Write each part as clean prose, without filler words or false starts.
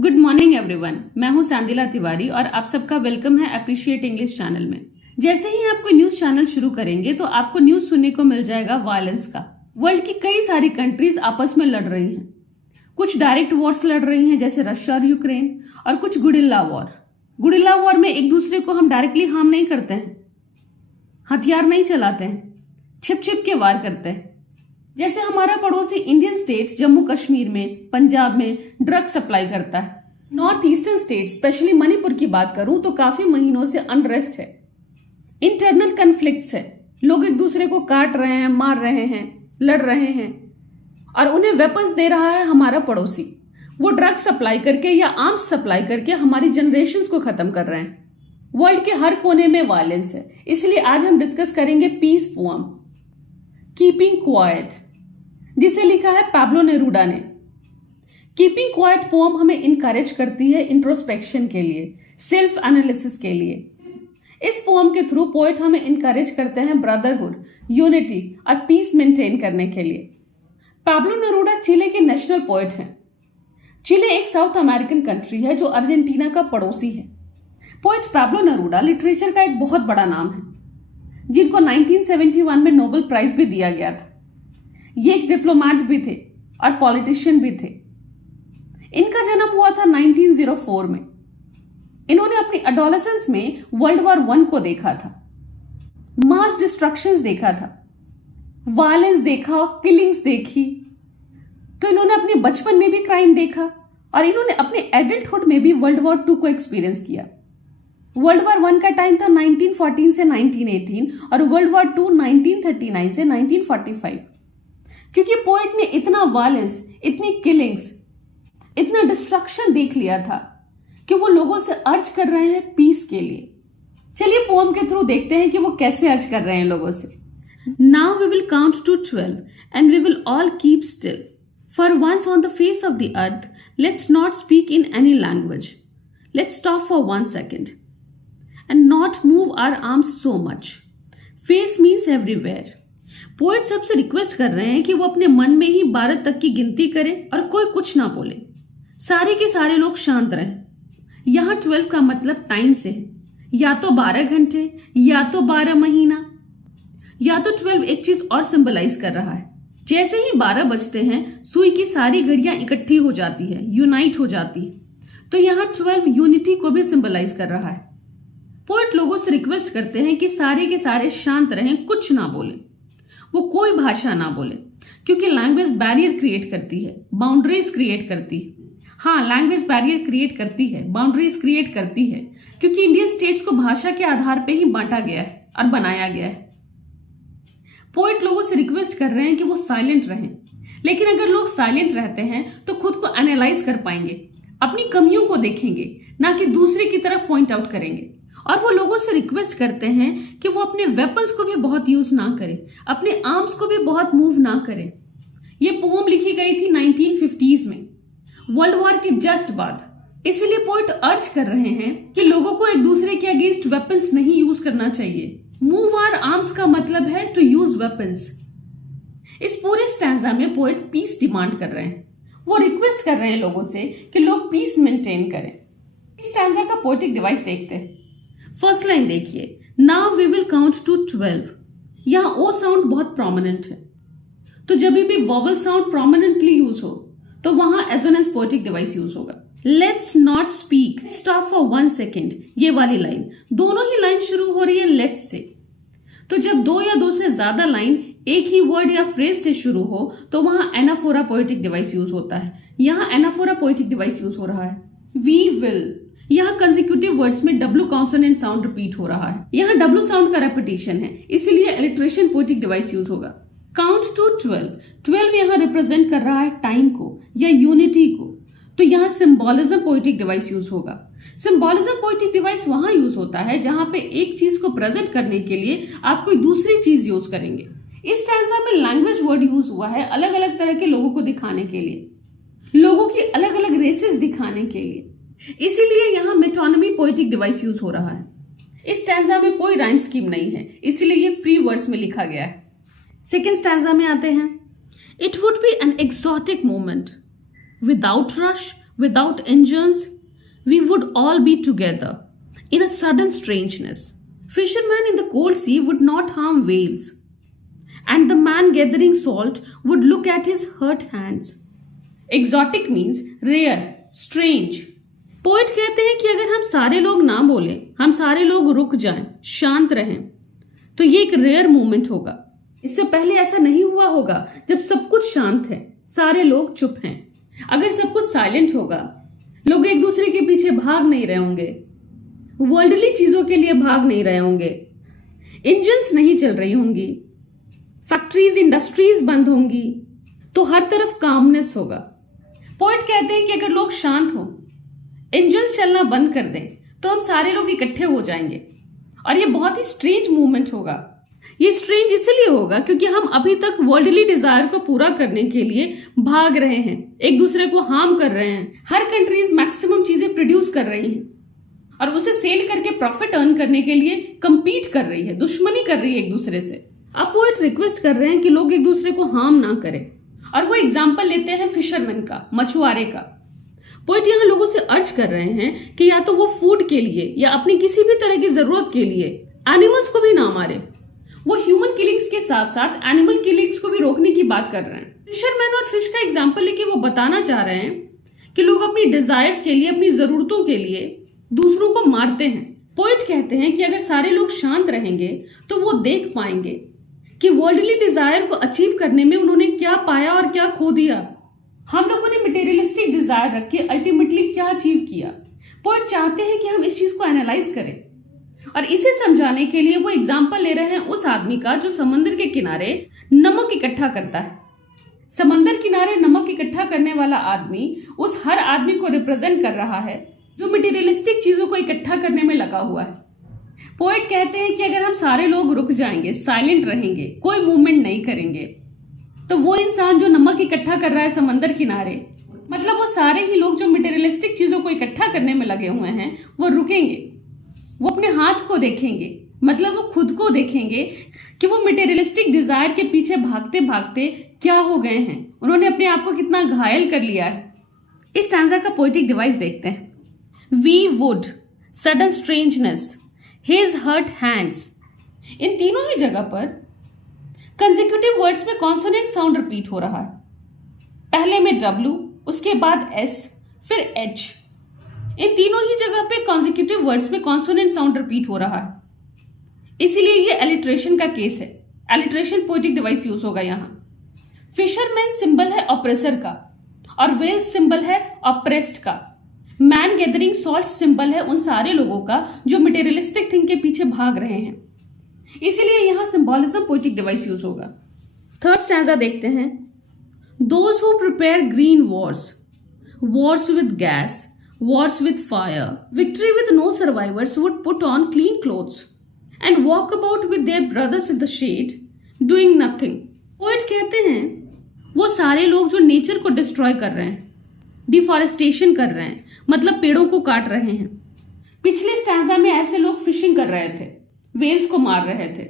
Good morning everyone, मैं हूं सांदिला तिवारी और आप सबका वेलकम है अप्रिशिएट इंग्लिश चैनल में। जैसे ही आप कोई न्यूज चैनल शुरू करेंगे तो आपको न्यूज सुनने को मिल जाएगा वायलेंस का। वर्ल्ड की कई सारी कंट्रीज आपस में लड़ रही हैं। कुछ डायरेक्ट वॉर्स लड़ रही हैं जैसे रशिया और यूक्रेन, और कुछ गुरिल्ला वॉर। गुरिल्ला वॉर में एक दूसरे को हम डायरेक्टली हार्म नहीं करते हैं, हथियार नहीं चलाते हैं, छिप छिप के वार करते हैं। जैसे हमारा पड़ोसी इंडियन स्टेट्स जम्मू कश्मीर में, पंजाब में ड्रग सप्लाई करता है। North eastern state specially Manipur की बात करूं तो काफी महीनों से अनरेस्ट है, इंटरनल कन्फ्लिक्ट्स है। लोग एक दूसरे को काट रहे हैं, मार रहे हैं, लड़ रहे हैं, और उन्हें वेपन्स दे रहा है हमारा पड़ोसी। वो ड्रग सप्लाई करके या आर्म्स सप्लाई करके हमारी जनरेशंस को खत्म कर रहे हैं। वर्ल्ड के हर कोने में वायलेंस है, इसलिए आज हम डिस्कस करेंगे पीस पोएम कीपिंग क्वाइट, जिसे लिखा है पैब्लो नेरूडा ने। कीपिंग क्वाइट पोएम हमें इनकरेज करती है इंट्रोस्पेक्शन के लिए, सेल्फ एनालिसिस के लिए। इस पोएम के थ्रू पोएट हमें इनकरेज करते हैं ब्रदरहुड, यूनिटी और पीस मेंटेन करने के लिए। पैब्लो नेरूडा चिले के नेशनल पोएट हैं। चिले एक साउथ अमेरिकन कंट्री है जो अर्जेंटीना का पड़ोसी है। पोएट पैब्लो नेरूडा लिटरेचर का एक बहुत बड़ा नाम है, जिनको 1971 में नोबेल प्राइज भी दिया गया था। ये एक डिप्लोमेट भी थे और पॉलिटिशियन भी थे। इनका जन्म हुआ था 1904 में। इन्होंने अपनी एडोलेसेंस में वर्ल्ड वॉर 1 को देखा था, मास डिस्ट्रक्शंस देखा था, वायलेंस देखा, किलिंग्स देखी। तो इन्होंने अपने बचपन में भी क्राइम देखा और इन्होंने अपने एडल्टहुड में भी वर्ल्ड वॉर 2 को एक्सपीरियंस किया। वर्ल्ड वॉर 1 का टाइम था 1914 से 1918 और वर्ल्ड वॉर 2 1939 से 1945। क्योंकि पोएट ने इतना वायलेंस, इतनी किलिंग्स, इतना डिस्ट्रक्शन देख लिया था कि वो लोगों से अर्ज कर रहे हैं पीस के लिए। चलिए पोएम के थ्रू देखते हैं कि वो कैसे अर्ज कर रहे हैं लोगों से। Now we will count to 12 and we will all keep still, for once on the face of the earth let's not speak in any language, let's stop for 1 second and not move our arms so much. Face means everywhere. Poet सबसे request कर रहे हैं कि वो अपने मन में ही 12 तक की गिनती करें और कोई कुछ ना बोले। सारे के सारे लोग शांत रहें। यहाँ 12 का मतलब टाइम से है, या तो 12 घंटे, या तो 12 महीना, या तो 12 एक चीज और सिंबलाइज कर रहा है। जैसे ही 12 बजते हैं सुई की सारी घड़ियां इकट्ठी हो जाती है, यूनाइट हो जाती है। तो यहाँ 12 यूनिटी को भी सिंबलाइज कर रहा है। पोएट लोगों से रिक्वेस्ट करते हैं कि सारे के सारे शांत रहें, कुछ ना बोले, वो कोई भाषा ना बोले, क्योंकि लैंग्वेज बैरियर क्रिएट करती है, बाउंड्रीज क्रिएट करती है। हाँ, लैंग्वेज बैरियर क्रिएट करती है, बाउंड्रीज क्रिएट करती है, क्योंकि इंडियन स्टेट्स को भाषा के आधार पर ही बांटा गया है और बनाया गया है। पोएट लोगों से रिक्वेस्ट कर रहे हैं कि वो साइलेंट रहें, लेकिन अगर लोग साइलेंट रहते हैं तो खुद को एनालाइज कर पाएंगे, अपनी कमियों को देखेंगे, ना कि दूसरे की तरफ पॉइंट आउट करेंगे। और वो लोगों से रिक्वेस्ट करते हैं कि वो अपने वेपन्स को भी बहुत यूज ना करें, अपने आर्म्स को भी बहुत मूव ना करें। ये पोएम लिखी गई थी 1950s में, वर्ल्ड वॉर के जस्ट बाद। इसीलिए पोएट अर्ज कर रहे हैं कि लोगों को एक दूसरे के अगेंस्ट वेपन्स नहीं यूज करना चाहिए। मूव आवर आर्म्स का मतलब है टू यूज वेपन्स। इस पूरे स्टैंजा में पोएट पीस डिमांड कर रहे हैं। वो रिक्वेस्ट कर रहे हैं लोगों से कि लोग पीस मेंटेन करें। इस स्टैंजा का पोएटिक डिवाइस देखते हैं। फर्स्ट लाइन देखिए, now we will count to 12। यहां ओ साउंड बहुत प्रोमिनेंट है, तो जब भी वॉवल साउंड प्रोमिनेंटली यूज हो तो वहां एजोनेंस पोएटिक डिवाइस यूज होगा। Let's not speak, stop for 1 second, ये वाली लाइन, दोनों ही लाइन शुरू हो रही है लेट्स से। तो जब 2 या 2 से ज्यादा लाइन एक ही वर्ड या फ्रेज से शुरू हो तो वहां एनाफोरा पोएटिक डिवाइस यूज होता है। यहां एनाफोरा पोएटिक डिवाइस यूज हो रहा है। वी विल, यहाँ कंसेक्यूटिव वर्ड्स में डब्ल्यू कॉन्सोनेंट साउंड रिपीट हो रहा है। यहाँ डब्ल्यू साउंड का रेपिटेशन है, इसीलिए इलिट्रेशन पोएटिक डिवाइस यूज होगा। काउंट टू 12, 12 यहाँ रिप्रेजेंट कर रहा है टाइम को या यूनिटी को, तो यहाँ सिंबॉलिज्म पोएटिक डिवाइस यूज होगा। सिंबॉलिज्म पोएटिक डिवाइस वहां यूज होता है जहां पे एक चीज को प्रेजेंट करने के लिए आप कोई दूसरी चीज यूज करेंगे। इस स्टैंजा में लैंग्वेज वर्ड यूज हुआ है अलग अलग तरह के लोगों को दिखाने के लिए, लोगों की अलग अलग रेसेस दिखाने के लिए। इसीलिए यहाँ मेटोनिमी पोएटिक डिवाइस यूज हो रहा है। इस स्टैंजा में कोई राइम स्कीम नहीं है, इसीलिए ये फ्री वर्ड्स में लिखा गया है। सेकेंड स्टैंजा में आते हैं। It would be an exotic moment without rush, Without engines, we would all be together in a sudden strangeness. Fishermen in the cold sea would not harm whales, and the man gathering salt would look at his hurt hands. Exotic means rare, strange. Poet कहते हैं कि अगर हम सारे लोग ना बोले, हम सारे लोग रुक जाएं, शांत रहें, तो ये एक रेयर मोमेंट होगा। इससे पहले ऐसा नहीं हुआ होगा जब सब कुछ शांत है, सारे लोग चुप हैं। अगर सब कुछ साइलेंट होगा, लोग एक दूसरे के पीछे भाग नहीं रहे होंगे, वर्ल्डली चीजों के लिए भाग नहीं रहे होंगे, इंजन्स नहीं चल रही होंगी, फैक्ट्रीज इंडस्ट्रीज बंद होंगी, तो हर तरफ कामनेस होगा। पोएट कहते हैं कि अगर लोग शांत हो, इंजन्स चलना बंद कर दें, तो हम सारे लोग इकट्ठे हो जाएंगे और ये बहुत ही स्ट्रेंज मूवमेंट होगा। ये स्ट्रेंज इसलिए होगा क्योंकि हम अभी तक वर्ल्डली डिजायर को पूरा करने के लिए भाग रहे हैं, एक दूसरे को हार्म कर रहे हैं। हर कंट्रीज मैक्सिमम चीजें प्रोड्यूस कर रही हैं और उसे सेल करके प्रॉफिट अर्न करने के लिए कंपीट कर रही है, दुश्मनी कर रही है एक दूसरे से। अब पोएट रिक्वेस्ट कर रहे हैं कि लोग एक दूसरे को हार्म ना करें और वो एग्जाम्पल लेते हैं फिशरमैन का, मछुआरे का। पोएट यहाँ लोगों से अर्ज कर रहे हैं कि या तो वो फूड के लिए या अपनी किसी भी तरह की जरूरत के लिए एनिमल्स को भी ना मारे। वो ह्यूमन किलिंग्स के साथ साथ एनिमल किलिंग्स को भी रोकने की बात कर रहे हैं। फिशरमैन और फिश का एग्जाम्पल लेके वो बताना चाह रहे हैं कि लोग अपनी डिजायर्स के लिए, अपनी जरूरतों के लिए दूसरों को मारते हैं। पोएट कहते हैं कि अगर सारे लोग शांत रहेंगे तो वो देख पाएंगे कि वर्ल्डली डिजायर को अचीव करने में उन्होंने क्या पाया और क्या खो दिया। हम लोगों ने मटेरियलिस्टिक डिजायर रख के अल्टीमेटली क्या अचीव किया। पोएट चाहते हैं कि हम इस चीज को एनालाइज करें और इसे समझाने के लिए वो एग्जाम्पल ले रहे हैं उस आदमी का जो समंदर के किनारे नमक इकट्ठा करता है। समंदर किनारे नमक इकट्ठा करने वाला आदमी उस हर आदमी को रिप्रेजेंट कर रहा है जो मटेरियलिस्टिक चीजों को इकट्ठा करने में लगा हुआ है। पोएट कहते हैं कि अगर हम सारे लोग रुक जाएंगे, साइलेंट रहेंगे, कोई मूवमेंट नहीं करेंगे, तो वो इंसान जो नमक इकट्ठा कर रहा है समंदर किनारे, मतलब वो सारे ही लोग जो मटेरियलिस्टिक चीजों को इकट्ठा करने में लगे हुए हैं, वो रुकेंगे, वो अपने हाथ को देखेंगे, मतलब वो खुद को देखेंगे कि वो मटेरियलिस्टिक डिजायर के पीछे भागते भागते क्या हो गए हैं, उन्होंने अपने आप को कितना घायल कर लिया है। इस स्टैंजा का पोएटिक डिवाइस देखते हैं। We would, sudden strangeness, his hurt hands. इन तीनों ही जगह पर कंसेक्यूटिव वर्ड्स में कॉन्सोनेंट साउंड रिपीट हो रहा है। पहले में W, उसके बाद S, फिर H। इन तीनों ही जगह पे कंसेक्यूटिव वर्ड्स में कॉन्सोनेंट साउंड रिपीट हो रहा है, इसीलिए ये एलिट्रेशन का केस है। एलिट्रेशन पोएटिक डिवाइस यूज होगा यहाँ। फिशरमैन सिंबल है ऑप्रेसर का और वेल सिंबल है ऑप्रेस्ड का। मैन गैदरिंग सॉल्ट सिंबल है उन सारे लोगों का जो मटेरियलिस्टिक थिंग के पीछे भाग रहे हैं, इसीलिए यहां सिंबॉलिज्म पोएटिक डिवाइस यूज होगा। थर्ड स्टैंजा देखते हैं। Those who prepare green Wars, Wars with gas, wars with fire, victory with no survivors would put on clean clothes and walk about with their brothers in the shade, doing nothing. Poet कहते हैं वो सारे लोग जो nature को destroy कर रहे हैं, डिफॉरेस्टेशन कर रहे हैं, मतलब पेड़ों को काट रहे हैं। पिछले स्टैंजा में ऐसे लोग फिशिंग कर रहे थे, वेल्स को मार रहे थे।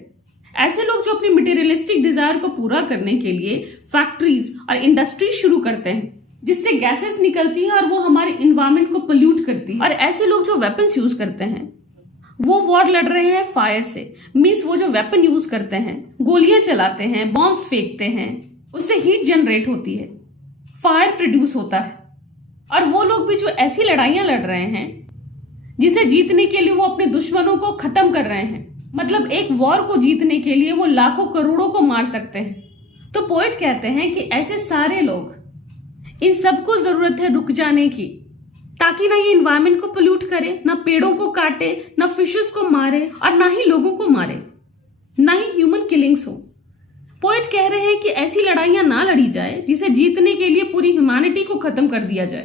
ऐसे लोग जो अपनी मटेरियलिस्टिक डिजायर को पूरा करने के लिए फैक्ट्रीज और इंडस्ट्री शुरू करते हैं जिससे गैसेस निकलती है और वो हमारे इन्वायरमेंट को पोल्यूट करती है। और ऐसे लोग जो वेपन्स यूज करते हैं वो वॉर लड़ रहे हैं फायर से, मीन्स वो जो वेपन यूज करते हैं, गोलियां चलाते हैं, बॉम्ब्स फेंकते हैं, उससे हीट जनरेट होती है, फायर प्रोड्यूस होता है। और वो लोग भी जो ऐसी लड़ाइयां लड़ रहे हैं जिसे जीतने के लिए वो अपने दुश्मनों को खत्म कर रहे हैं, मतलब एक वॉर को जीतने के लिए वो लाखों करोड़ों को मार सकते हैं। तो पोएट कहते हैं कि ऐसे सारे लोग, इन सबको जरूरत है रुक जाने की, ताकि ना ये इन्वायरमेंट को पोल्यूट करे, ना पेड़ों को काटे, ना फिशेस को मारे और ना ही लोगों को मारे, ना ही ह्यूमन किलिंग्स हो। पोएट कह रहे हैं कि ऐसी लड़ाइयां ना लड़ी जाए जिसे जीतने के लिए पूरी ह्यूमैनिटी को खत्म कर दिया जाए।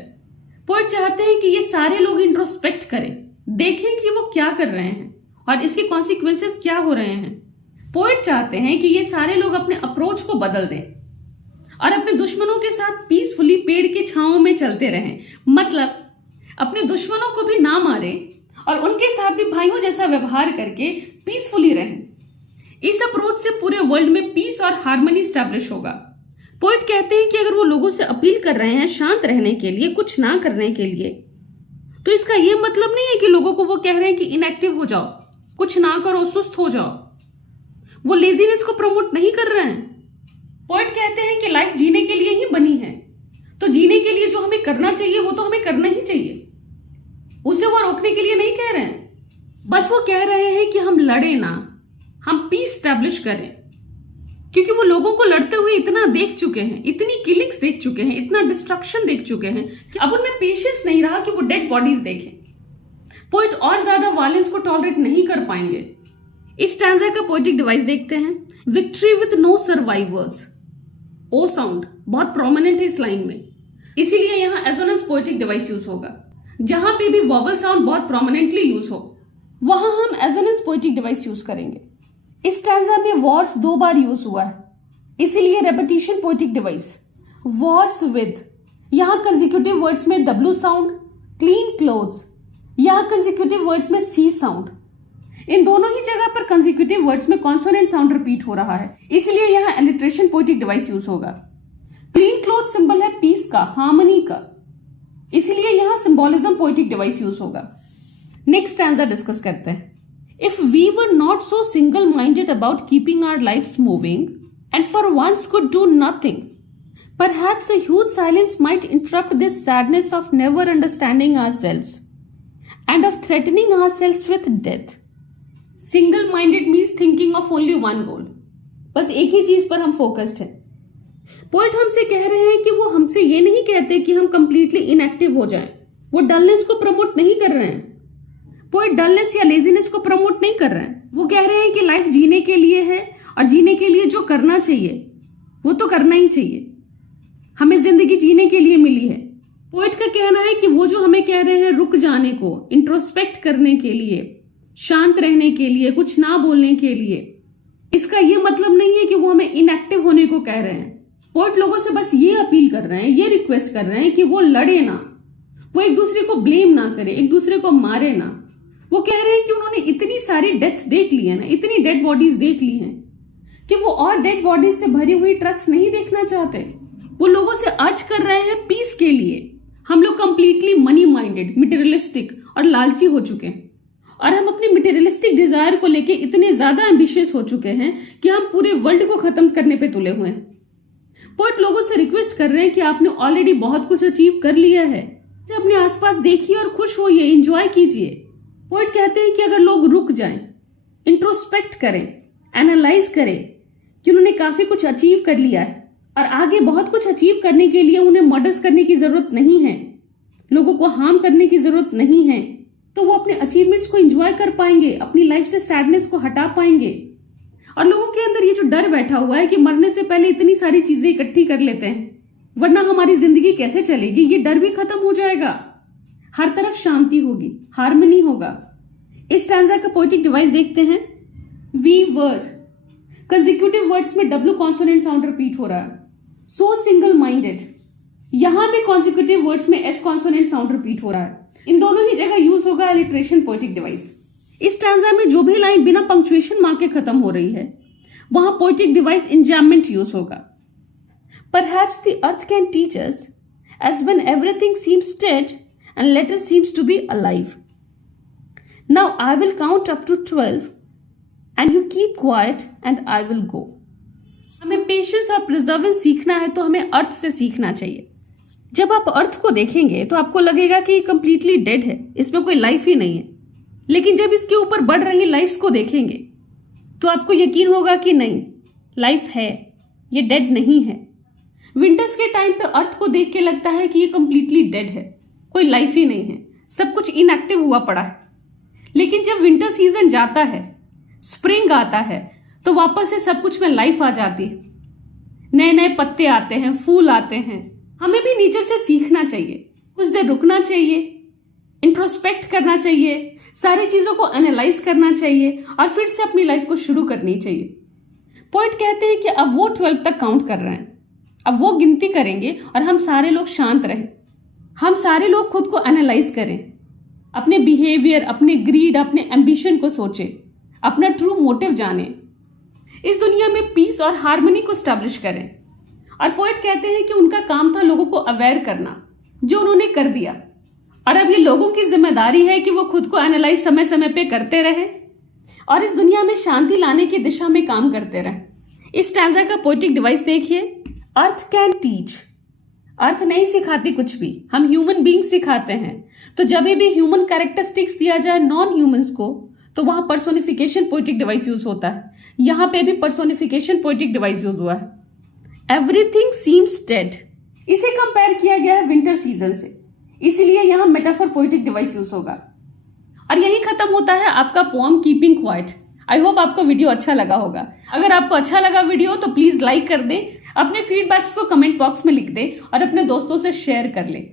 पोएट चाहते हैं कि ये सारे लोग इंट्रोस्पेक्ट करें, देखें कि वो क्या कर रहे हैं और इसके कॉन्सिक्वेंसेस क्या हो रहे हैं। पोएट चाहते हैं कि ये सारे लोग अपने अप्रोच को बदल दें और अपने दुश्मनों के साथ पीसफुली पेड़ के छांव में चलते रहें, मतलब अपने दुश्मनों को भी ना मारें और उनके साथ भी भाइयों जैसा व्यवहार करके पीसफुली रहें। इस अप्रोच से पूरे वर्ल्ड में पीस और हार्मनी स्टैब्लिश होगा। पोएट कहते हैं कि अगर वो लोगों से अपील कर रहे हैं शांत रहने के लिए, कुछ ना करने के लिए, तो इसका ये मतलब नहीं है कि लोगों को वो कह रहे हैं कि इनएक्टिव हो जाओ, कुछ ना करो, सुस्त हो जाओ। वो लेजीनेस को प्रमोट नहीं कर रहे हैं। पोएट कहते हैं कि लाइफ जीने के लिए ही बनी है, तो जीने के लिए जो हमें करना चाहिए वो तो हमें करना ही चाहिए। उसे वो रोकने के लिए नहीं कह रहे हैं, बस वो कह रहे हैं कि हम लड़े ना, हम पीस स्टैब्लिश करें। क्योंकि वो लोगों को लड़ते हुए इतना देख चुके हैं, इतनी किलिंग्स देख चुके हैं, इतना डिस्ट्रक्शन देख चुके हैं कि अब उनमें पेशेंस नहीं रहा कि वो डेड बॉडीज देखें। पोएट और ज्यादा वायलेंस को टॉलरेट नहीं कर पाएंगे। इस स्टैंजा का पोएटिक डिवाइस देखते हैं। Victory with no survivors. O sound बहुत प्रोमिनेंट है इस लाइन में, इसीलिए यहां एसोनेंस पोएटिक डिवाइस यूज होगा। जहां पे भी वॉवल साउंड बहुत प्रोमिनेंटली यूज हो वहां हम एसोनेंस पोएटिक डिवाइस यूज करेंगे। इस स्टैंजा में वॉर्स 2 बार यूज हुआ है, इसीलिए repetition poetic device. Wars with, यहां कंसेक्यूटिव वर्ड्स में डब्ल्यू साउंड। क्लीन क्लोथ्स, यहां कंसेक्यूटिव वर्ड्स में सी साउंड। इन दोनों ही जगह पर कंसेक्यूटिव वर्ड्स में कॉन्सोनेंट साउंड रिपीट हो रहा है, इसलिए यहां एलिट्रेशन पोएटिक डिवाइस यूज होगा। क्लीन क्लोथ सिंबल है पीस का, हार्मनी का, इसलिए यहां सिंबोलिज्म पोएटिक डिवाइस यूज होगा। नेक्स्ट स्टैंजा डिस्कस करते हैं। If we were not so single-minded about keeping our lives moving and for once could do nothing, perhaps a huge silence might interrupt this sadness of never understanding ourselves and of threatening ourselves with death. Single-minded means thinking of only one goal. बस एक ही चीज पर हम focused हैं। Poet हमसे कह रहे हैं कि वो हमसे ये नहीं कहते कि हम कंप्लीटली इनएक्टिव हो जाएं। वो डलनेस को प्रमोट नहीं कर रहे हैं। पोएट डलनेस या लेजीनेस को प्रमोट नहीं कर रहे हैं। वो कह रहे हैं कि लाइफ जीने के लिए है और जीने के लिए जो करना चाहिए वो तो करना ही चाहिए। हमें जिंदगी जीने के लिए मिली है। पोएट का कहना है कि वो जो हमें कह रहे हैं रुक जाने को, इंट्रोस्पेक्ट करने के लिए, शांत रहने के लिए, कुछ ना बोलने के लिए, इसका ये मतलब नहीं है कि वो हमें इनएक्टिव होने को कह रहे हैं। पोएट लोगों से बस ये अपील कर रहे हैं, ये रिक्वेस्ट कर रहे हैं कि वो लड़े ना, वो एक दूसरे को ब्लेम ना करे, एक दूसरे को मारे ना। वो कह रहे हैं कि उन्होंने इतनी सारी डेथ देख ली है ना, इतनी डेड बॉडीज देख ली हैं कि वो और डेड बॉडीज से भरी हुई ट्रक्स नहीं देखना चाहते। वो लोगों से अर्ज कर रहे हैं पीस के लिए। हम लोग कंप्लीटली मनी माइंडेड, मटेरियलिस्टिक और लालची हो चुके हैं और हम अपनी मटेरियलिस्टिक डिजायर को लेके इतने ज्यादा एम्बिशियस हो चुके हैं कि हम पूरे वर्ल्ड को खत्म करने पे तुले हुए हैं। पोएट लोगों से रिक्वेस्ट कर रहे हैं कि आपने ऑलरेडी बहुत कुछ अचीव कर लिया है, अपने आसपास देखिए और खुश होइए, एंजॉय कीजिए। पोएट कहते हैं कि अगर लोग रुक जाएं, इंट्रोस्पेक्ट करें, एनालाइज करें कि उन्होंने काफी कुछ अचीव कर लिया है और आगे बहुत कुछ अचीव करने के लिए उन्हें मर्डर्स करने की जरूरत नहीं है, लोगों को हार्म करने की जरूरत नहीं है, तो वो अपने अचीवमेंट्स को एंजॉय कर पाएंगे, अपनी लाइफ से सैडनेस को हटा पाएंगे। और लोगों के अंदर ये जो डर बैठा हुआ है कि मरने से पहले इतनी सारी चीजें इकट्ठी कर लेते हैं वरना हमारी जिंदगी कैसे चलेगी, ये डर भी खत्म हो जाएगा। हर तरफ शांति होगी, हार्मनी होगा। इस स्टैंजा का पोएटिक डिवाइस देखते हैं। वी वर, कंसेक्यूटिव वर्ड्स में डब्ल्यू कॉन्सोनेंट साउंड रिपीट हो रहा है। सो सिंगल माइंडेड, यहां भी कॉन्सेक्यूटिव वर्ड्स में एस कॉन्सोनेंट साउंड रिपीट हो रहा है। इन दोनों ही जगह यूज होगा एलिट्रेशन पोएटिक डिवाइस। इस स्टैंजा में जो भी लाइन बिना पंक्चुएशन मार्क के खत्म हो रही है वहां पोएटिक डिवाइस इंजैममेंट यूज होगा। Perhaps the earth can teach us, as when everything seems dead and letter seems to be alive. Now I will count up to 12 and you keep quiet and I will go. हमें patience और प्रिजर्वेंस सीखना है तो हमें अर्थ से सीखना चाहिए। जब आप अर्थ को देखेंगे तो आपको लगेगा कि ये कंप्लीटली डेड है, इसमें कोई लाइफ ही नहीं है। लेकिन जब इसके ऊपर बढ़ रही लाइफ्स को देखेंगे तो आपको यकीन होगा कि नहीं, लाइफ है, ये डेड नहीं है। विंटर्स के टाइम पे अर्थ को देख के लगता है कि ये कंप्लीटली डेड है, कोई लाइफ ही नहीं है, सब कुछ इनएक्टिव हुआ पड़ा है। लेकिन जब विंटर सीजन जाता है, स्प्रिंग आता है, तो वापस से सब कुछ में लाइफ आ जाती है। नए नए पत्ते आते हैं, फूल आते हैं। हमें भी नेचर से सीखना चाहिए, कुछ देर रुकना चाहिए, इंट्रोस्पेक्ट करना चाहिए, सारी चीजों को एनालाइज करना चाहिए और फिर से अपनी लाइफ को शुरू करनी चाहिए। पोएट कहते हैं कि अब वो 12 तक काउंट कर रहे हैं, अब वो गिनती करेंगे और हम सारे लोग शांत रहें। हम सारे लोग खुद को एनालाइज करें, अपने बिहेवियर, अपने ग्रीड, अपने एम्बिशन को सोचें, अपना ट्रू मोटिव जानें, इस दुनिया में पीस और हार्मनी को स्टैब्लिश करें और पोएट कहते हैं कि उनका काम था लोगों को अवेयर करना, जो उन्होंने कर दिया। और अब ये लोगों की जिम्मेदारी है कि वो खुद को एनालाइज समय समय पे करते रहे और इस दुनिया में शांति लाने की दिशा में काम करते रहे। इस स्टैंजा का पोएटिक डिवाइस देखिए, अर्थ कैन टीच। अर्थ नहीं सिखाती कुछ भी, हम ह्यूमन बीइंग सिखाते हैं। तो जब भी ह्यूमन कैरेक्टरिस्टिक्स दिया जाए नॉन ह्यूमंस को, तो वहां पर्सोनिफिकेशन पोएटिक डिवाइस यूज होता है। यहां पे भी पर्सोनिफिकेशन पोएटिक डिवाइस यूज हुआ है। एवरीथिंग सीम्स डेड, इसे कंपेयर किया गया है विंटर सीजन से, इसलिए यहां मेटाफर पोएटिक डिवाइस यूज होगा। और यही खत्म होता है आपका poem keeping quiet. I hope आपको वीडियो अच्छा लगा होगा। अगर आपको अच्छा लगा वीडियो तो प्लीज लाइक कर दें, अपने फीडबैक्स को कमेंट बॉक्स में लिख दें और अपने दोस्तों से शेयर कर लें।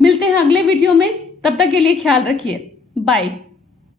मिलते हैं अगले वीडियो में, तब तक के लिए ख्याल रखिए। बाय।